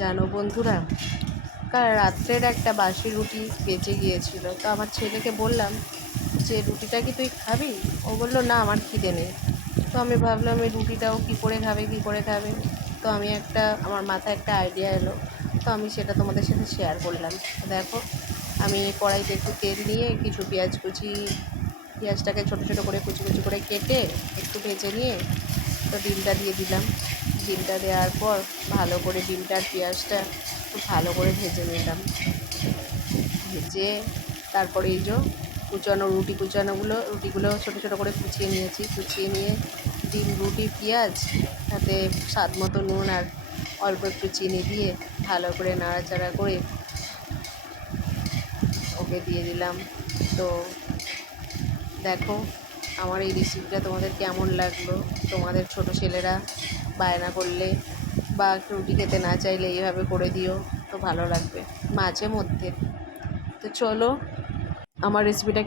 জানো বন্ধুরা, কাল রাত্রের একটা বাসি রুটি বেঁচে গিয়েছিল। তো আমার ছেলেকে বললাম, যে রুটিটা কি তুই খাবি? ও বলল, না, আমার খিদে নেই। তো আমি ভাবলাম, এই রুটিটাও কী করে খাবে, কী করে খাবে? তো আমি একটা, আমার মাথায় একটা আইডিয়া এলো। তো আমি সেটা তোমাদের সাথে শেয়ার করলাম। দেখো, আমি কড়াইতে একটু তেল নিয়ে কিছু পেঁয়াজ কুচি, পেঁয়াজটাকে ছোটো ছোটো করে কুচি কুচি করে কেটে একটু ভেজে নিয়ে তো ডিমটা দিয়ে দিলাম। ডিমটা দেওয়ার পর ভালো করে ডিমটা আর পেঁয়াজটা খুব ভালো করে ভেজে নিলাম। ভেজে তারপরে এই যে কুচানো, রুটি কুচানোগুলো, রুটিগুলো ছোটো ছোটো করে কুচিয়ে নিয়েছি। কুচিয়ে নিয়ে ডিম, রুটি, পেঁয়াজ, তাতে স্বাদ মতো নুন আর অল্প একটু চিনি দিয়ে ভালো করে নাড়াচাড়া করে ওকে দিয়ে দিলাম। তো দেখো আমার এই রেসিপিটা তোমাদের কেমন লাগল? তোমাদের ছোট ছেলেরা বায়না করলে বা রুটি খেতে না চাইলে এইভাবে করে দিও, তো ভালো লাগবে। মাঝে মধ্যে। তো চলো, আমার রেসিপিটা